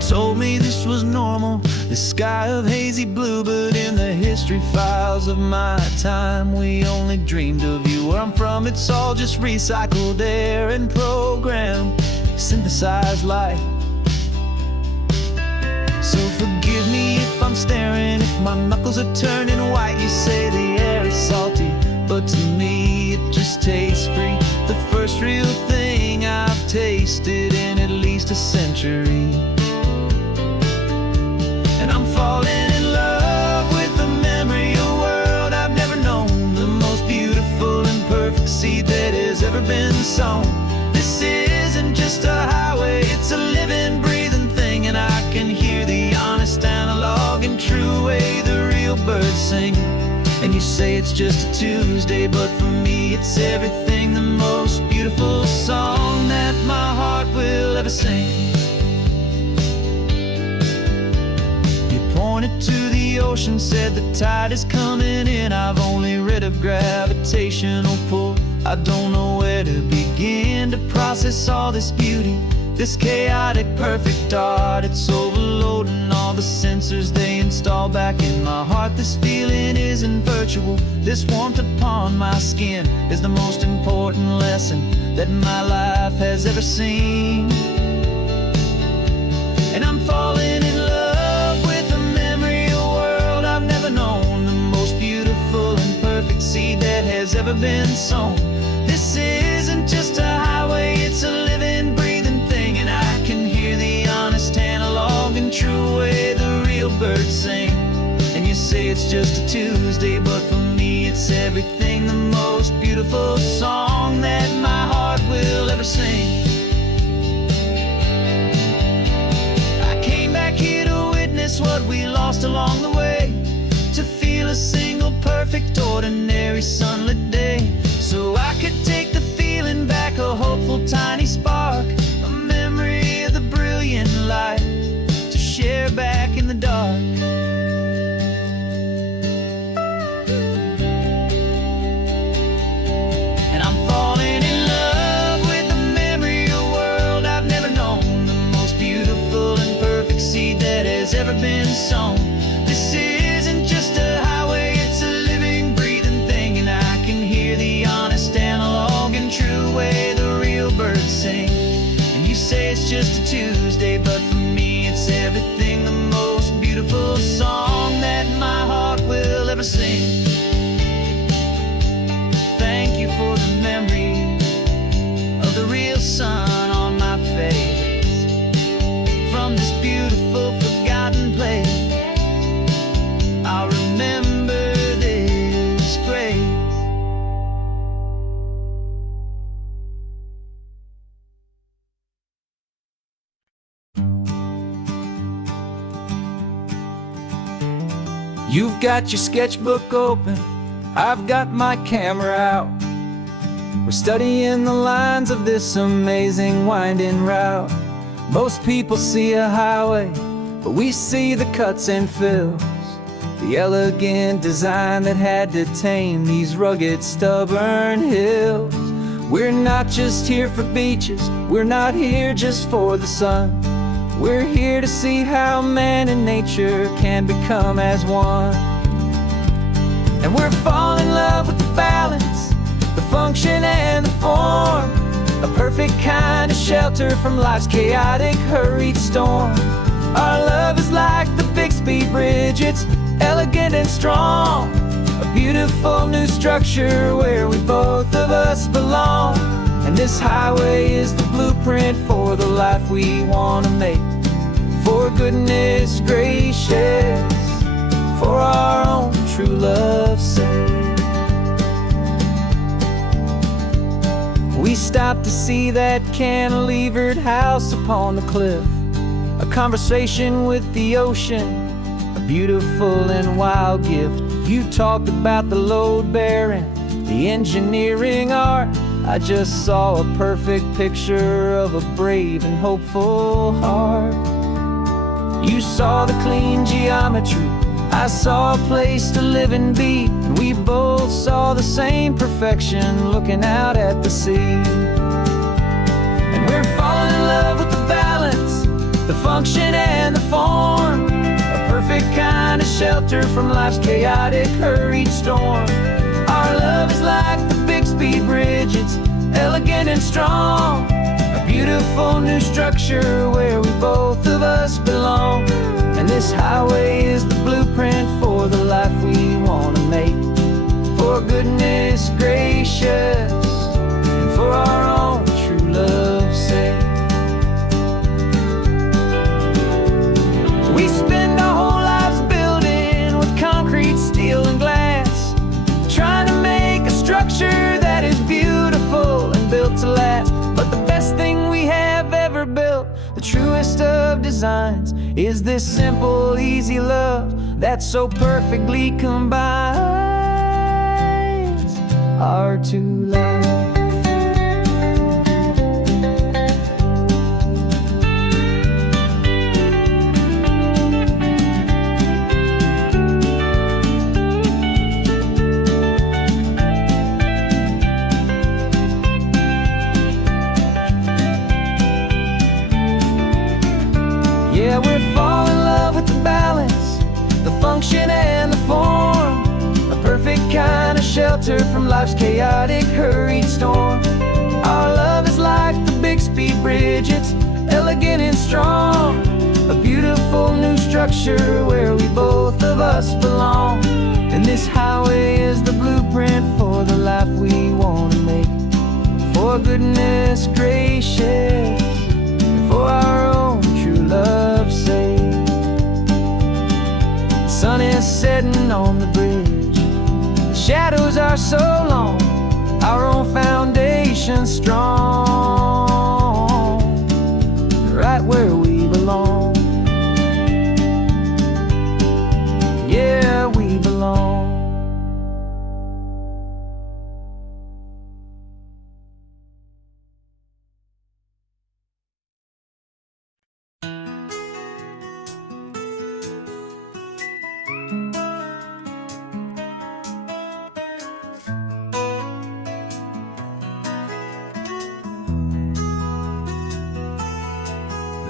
Told me this was normal, the sky of hazy blue, but in the history files of my time, we only dreamed of you. Where I'm from, it's all just recycled air and programmed, synthesized light. So forgive me if I'm staring, if my knuckles are turning white. You say the air is salty, but to me it just tastes free. The first real thing I've tasted in at least a century. And I'm falling in love with the memory of a world I've never known, the most beautiful and perfect seed that has ever been sown. This isn't just a highway, it's a living, breathing thing, and I can hear the honest analog and true way the real birds sing. And you say it's just a Tuesday, but for me it's everything, the most beautiful song that my heart will ever sing. pointed to the ocean, said the tide is coming in. I've only read of gravitational pull. I don't know where to begin to process all this beauty, this chaotic perfect art. It's overloading all the sensors they install back in my heart. This feeling isn't virtual. This warmth upon my skin is the most important lesson that my life has ever seen. And I'm falling in love with the memory of a world I've never known, the most beautiful and perfect seed that has ever been sown. This isn't just a highway, it's a living, breathing thing. And I can hear the honest analog and true way the real birds sing. And you say it's just a Tuesday, but for me it's everything, the most beautiful song that my heart will ever sing. What we lost along the way, to feel a single perfect ordinary sunlit day, so I could take the feeling back, a hopeful tiny spark, a memory of the brilliant light to share back in the dark. And I'm falling in love with the memory of a world I've never known, the most beautiful and perfect seed that has ever been sown. This isn't just a highway, it's a living, breathing thing. And I can hear the honest analog and true way the real birds sing. And you say it's just a Tuesday, but for me it's everything, the most beautiful song that my heart will ever sing. Thank you for the memory of the real sun on my face, from this beautiful forgotten place. I'll remember this grace. You've got your sketchbook open, I've got my camera out. We're studying the lines of this amazing winding route. Most people see a highway, but we see the cuts and fills, the elegant design that had to tame these rugged, stubborn hills. We're not just here for beaches, we're not here just for the sun. We're here to see how man and nature can become as one. And we're falling in love with the balance, the function and the form, a perfect kind of shelter from life's chaotic, hurried storm. Our love is like the Bixby Bridge, it's elegant and strong, a beautiful new structure where we both of us belong. And this highway is the blueprint for the life we want to make. For goodness gracious, for our own true love's sake. We stopped to see that cantilevered house upon the cliff, a conversation with the ocean, a beautiful and wild gift. You talked about the load bearing, the engineering art. I just saw a perfect picture of a brave and hopeful heart. You saw the clean geometry, I saw a place to live and be, and we both saw the same perfection looking out at the sea. And we're falling in love with the balance, the function and the form, a perfect kind of shelter from life's chaotic, hurried storm. Our love is like the Bixby Bridge, it's elegant and strong, a beautiful new structure where we both of us belong. And this highway is the blueprint for the life we want to make. For goodness gracious, and for our own true love's sake. We spend our whole lives building with concrete, steel, and glass, trying to make a structure that is beautiful and built to last. But the best thing we have ever built, the truest of designs, is this simple, easy love that so perfectly combines our two lives. shelter from life's chaotic, hurried storm. Our love is like the Bixby Bridge, it's elegant and strong. A beautiful new structure where we both of us belong. And this highway is the blueprint for the life we want to make. For goodness gracious, for our own true love's sake. The sun is setting on the bridge, the shadows are so long, our own foundation strong, right where we belong. Yeah, we belong.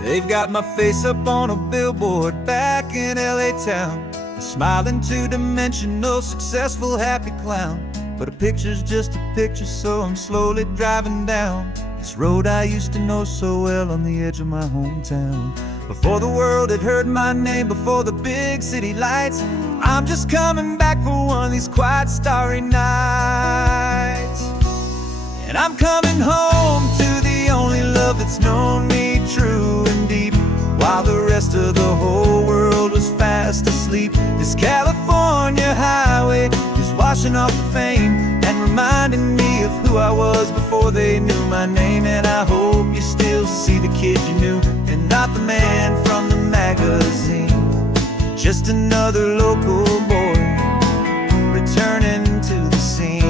They've got my face up on a billboard back in LA town, a smiling two-dimensional, successful, happy clown. But a picture's just a picture, so I'm slowly driving down this road I used to know so well on the edge of my hometown. Before the world had heard my name, before the big city lights, I'm just coming back for one of these quiet, starry nights. And I'm coming home to the only love that's known me true and deep, while the rest of the whole world was fast asleep. This California highway is washing off the fame and reminding me of who I was before they knew my name. And I hope you still see the kid you knew, and not the man from the magazine. Just another local boy returning to the scene.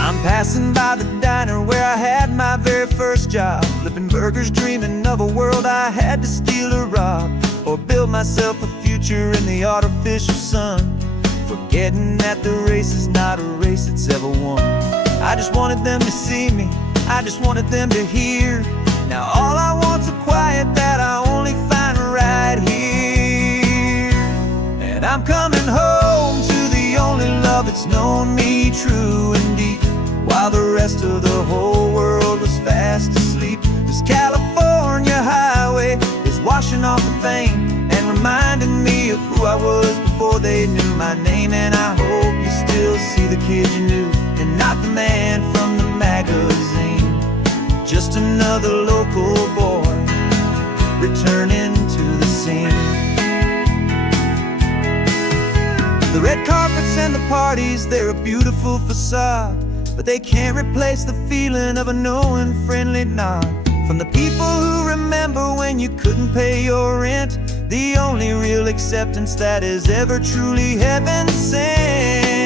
I'm passing by the diner where I had my very first job, flipping burgers, dreaming of a world I had to steal or rob, or build myself a future in the artificial sun, forgetting that the race is not a race that's ever won. I just wanted them to see me, I just wanted them to hear. Now all I want's a quiet that I only find right here. And I'm coming home to the only love that's known me true and deep, while the rest of the whole world was fast asleep. This California highway is washing off the fame and reminding me of who I was before they knew my name. And I hope you still see the kid you knew, and not the man from the magazine. Just another local boy returning to the scene. The red carpets and the parties, they're a beautiful facade, but they can't replace the feeling of a knowing, friendly nod from the people who remember when you couldn't pay your rent. The only real acceptance that is ever truly heaven sent.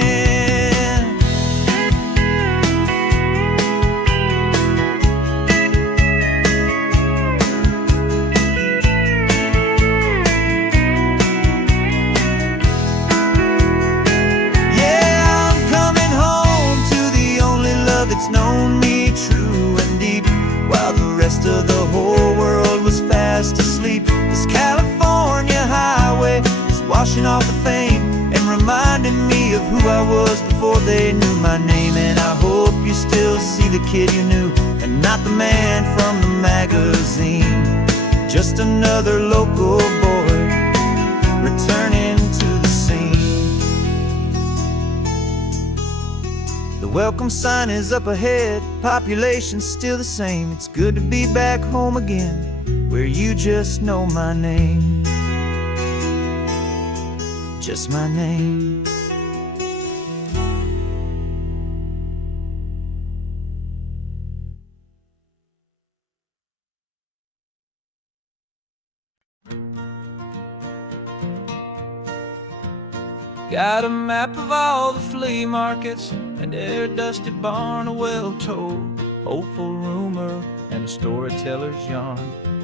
It's known me true and deep, while the rest of the whole world was fast asleep. This California highway is washing off the fame and reminding me of who I was before they knew my name. And I hope you still see the kid you knew, and not the man from the magazine. Just another local boy returning to the scene. The welcome sign is up ahead, population's still the same. It's good to be back home again, where you just know my name. Just my name. Got a map of all the flea markets and every dusty barn, a well-told, hopeful rumor and a storyteller's yarn.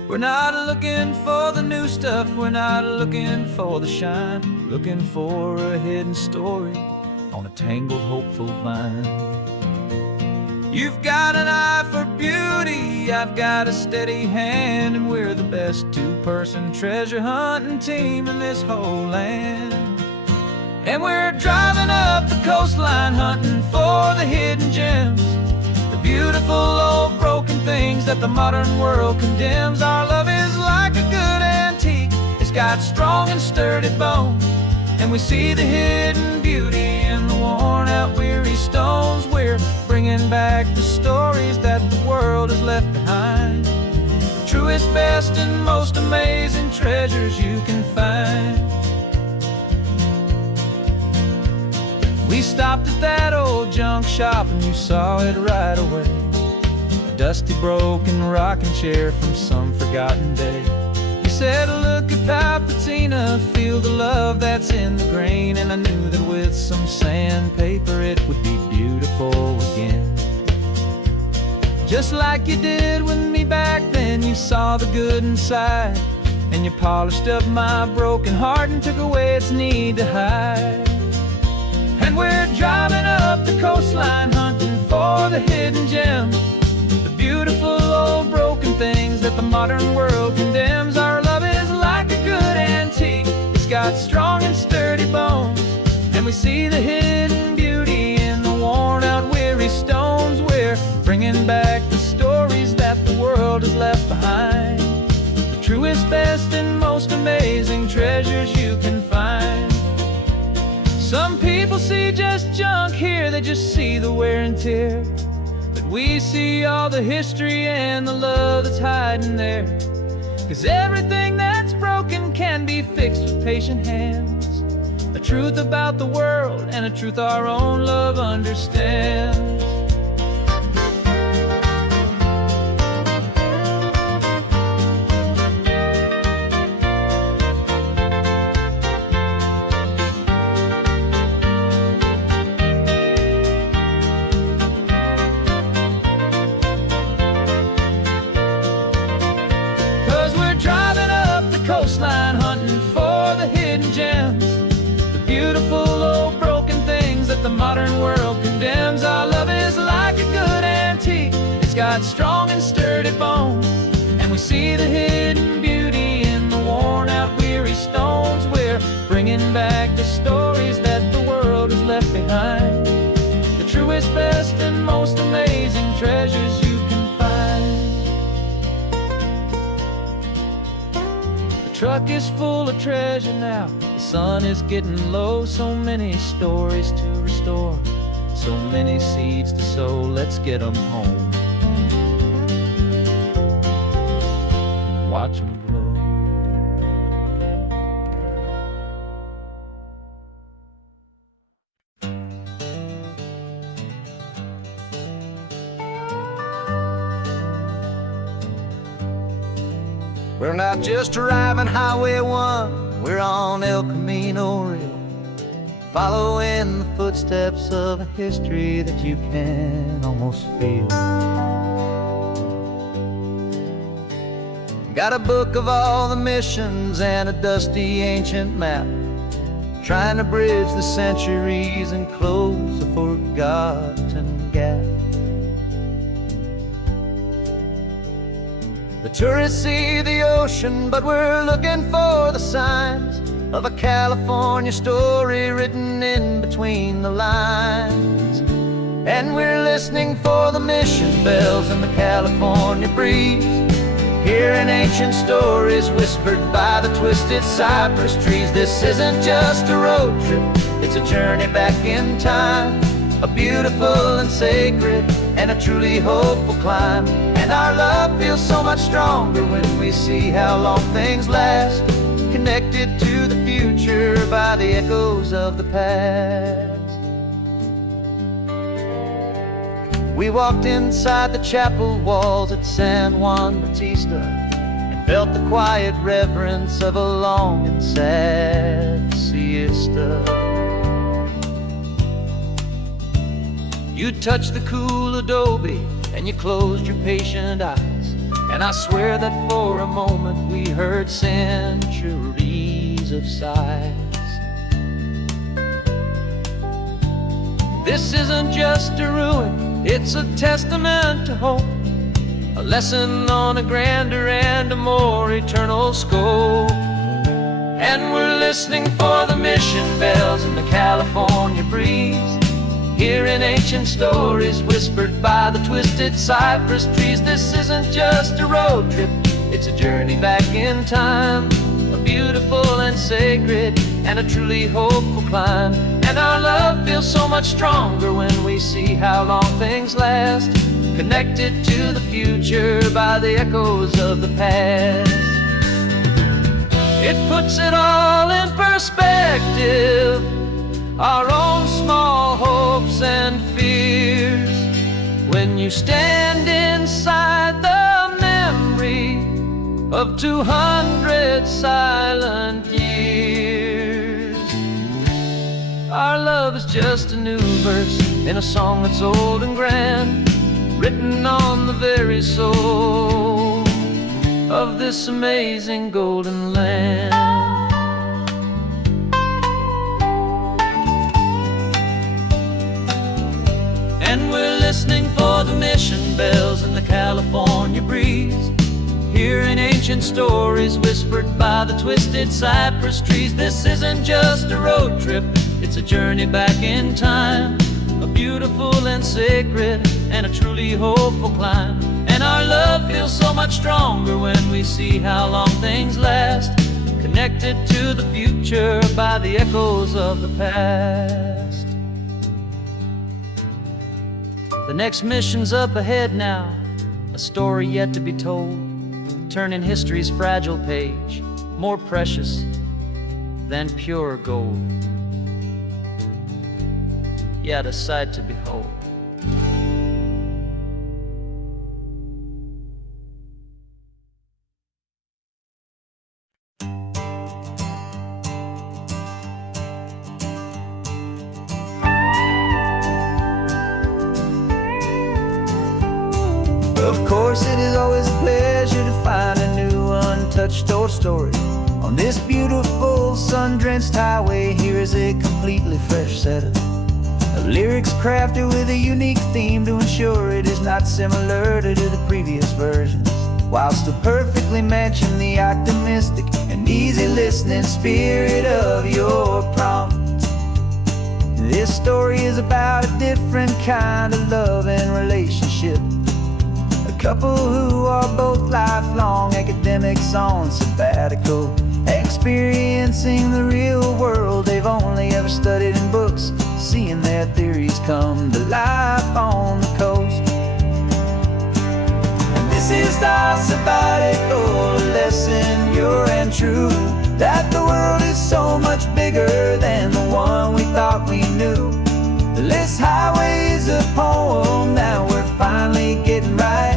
We're not looking for the new stuff, we're not looking for the shine, looking for a hidden story on a tangled, hopeful vine. You've got an eye for beauty, I've got a steady hand, and we're the best two-person treasure hunting team in this whole land. And we're driving up the coastline hunting for the hidden gems, the beautiful old broken things that the modern world condemns. Our love is like a good antique, it's got strong and sturdy bones, and we see the hidden beauty in the worn out weary stones. We're bringing back the stories that the world has left behind, the truest, best, and most amazing treasures you can find. We stopped at that old junk shop and you saw it right away, a dusty, broken rocking chair from some forgotten day. You said, look at Papatina, feel the love that's in the grain. And I knew that with some sandpaper it would be beautiful again. Just like you did with me back then, you saw the good inside, and you polished up my broken heart and took away its need to hide. And we're driving up the coastline hunting for the hidden gems, the beautiful old broken things that the modern world condemns. Our love is like a good antique, it's got strong and sturdy bones, and we see the hidden beauty in the worn out weary stones. We're bringing back the stories that the world has left behind, the truest, best, and most amazing treasures you can find. Some people see just junk here, they just see the wear and tear, but we see all the history and the love that's hiding there. 'Cause everything that's broken can be fixed with patient hands, a truth about the world and a truth our own love understands. 'Cause we're driving up the coastline hunting for the hidden gems, the beautiful old broken things that the modern world condemns. Our love is like a good antique, it's got strong and sturdy bones, and we see the hidden beauty in the worn out weary stones. We're bringing back the stories that the world has left behind, the truest, best, and most amazing treasures you can find. The truck is full of treasure now, the sun is getting low. So many stories to restore, so many seeds to sow. Let's get them home, watch them grow. We're not just driving Highway 1, we're on El Camino Real, following the footsteps of a history that you can almost feel. Got a book of all the missions and a dusty ancient map, trying to bridge the centuries and close a forgotten gap. The tourists see the ocean, but we're looking for the signs of a California story written in between the lines. And we're listening for the mission bells in the California breeze, hearing ancient stories whispered by the twisted cypress trees. This isn't just a road trip, it's a journey back in time, a beautiful and sacred and a truly hopeful climb. And our love feels so much stronger when we see how long things last, connected to the future by the echoes of the past. We walked inside the chapel walls at San Juan Bautista and felt the quiet reverence of a long and sad siesta. You touched the cool adobe and you closed your patient eyes, and I swear that for a moment we heard centuries of sighs. This isn't just a ruin, it's a testament to hope, a lesson on a grander and a more eternal scope. And we're listening for the mission bells in the California breeze, hearing ancient stories whispered by the twisted cypress trees. This isn't just a road trip, it's a journey back in time, a beautiful and sacred and a truly hopeful climb. And our love feels so much stronger when we see how long things last, connected to the future by the echoes of the past. It puts it all in perspective, our own small hopes and fears, when you stand inside the memory of 200 silent years. Our love is just a new verse in a song that's old and grand, written on the very soul of this amazing golden land. And we're listening for the mission bells in the California breeze, hearing ancient stories whispered by the twisted cypress trees. This isn't just a road trip, it's a journey back in time, a beautiful and sacred and a truly hopeful climb. And our love feels so much stronger when we see how long things last, connected to the future by the echoes of the past. The next mission's up ahead now, a story yet to be told, turning history's fragile page more precious than pure gold. Yet a sight to behold. Of course, it is always a pleasure to find a new untouched old story. On this beautiful sun-drenched highway, here is a completely fresh set of lyrics crafted with a unique theme to ensure it is not similar to the previous versions, while still perfectly matching the optimistic and easy listening spirit of your prompt. This story is about a different kind of love and relationship, a couple who are both lifelong academics on sabbatical, experiencing the real world they've only ever studied in books, seeing their theories come to life on the coast. And this is our sabbatical lesson, pure and true, that the world is so much bigger than the one we thought we knew. This highway is a poem that we're finally getting right,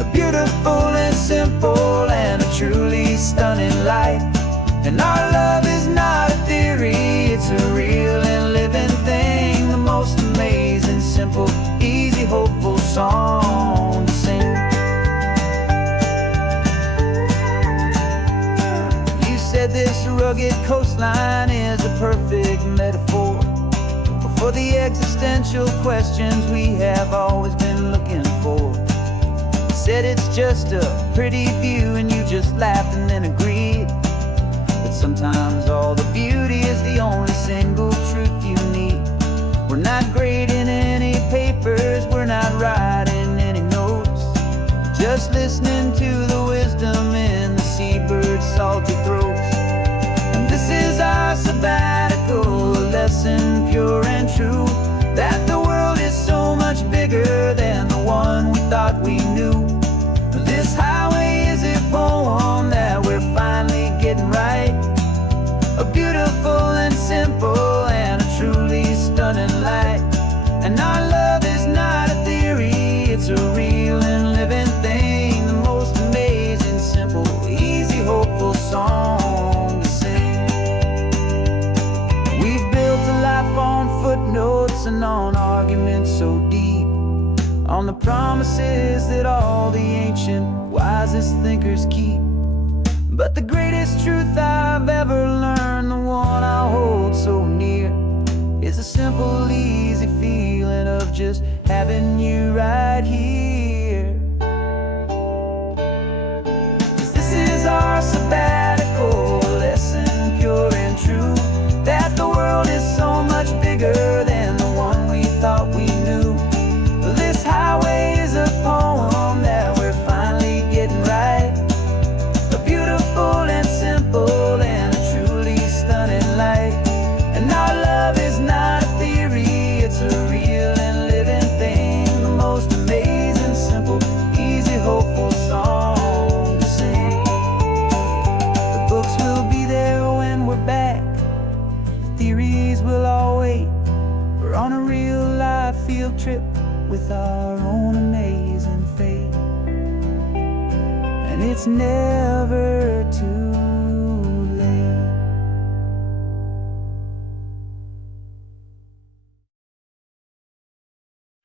a beautiful and simple and a truly stunning light. And our love is not a theory, it's a real and living thing, the most amazing, simple, easy, hopeful song to sing. You said this rugged coastline is a perfect metaphor for the existential questions we have always been looking for. You said it's just a pretty view and you just laughed and then agreed, but sometimes all the beauty is the only single truth you need. We're not grading any papers, we're not writing any notes, just listening to the wisdom in the seabird's salty throats. And this is our sabbatical lesson, pure and true, that the world is so much bigger than the one we thought we knew. This highway is a poem that we're finally getting right, a beautiful and simple and a truly stunning light. And our love is not a theory, it's a real and living thing, the most amazing, simple, easy, hopeful song to sing. We've built a life on footnotes and on arguments so deep, on the promises that all the ancient, wisest thinkers keep. But the greatest truth I've ever learned, the one I hold so near, is a simple, easy feeling of just having you right here. 'Cause this is our sabbatical lesson, field trip with our own amazing fate. And it's never too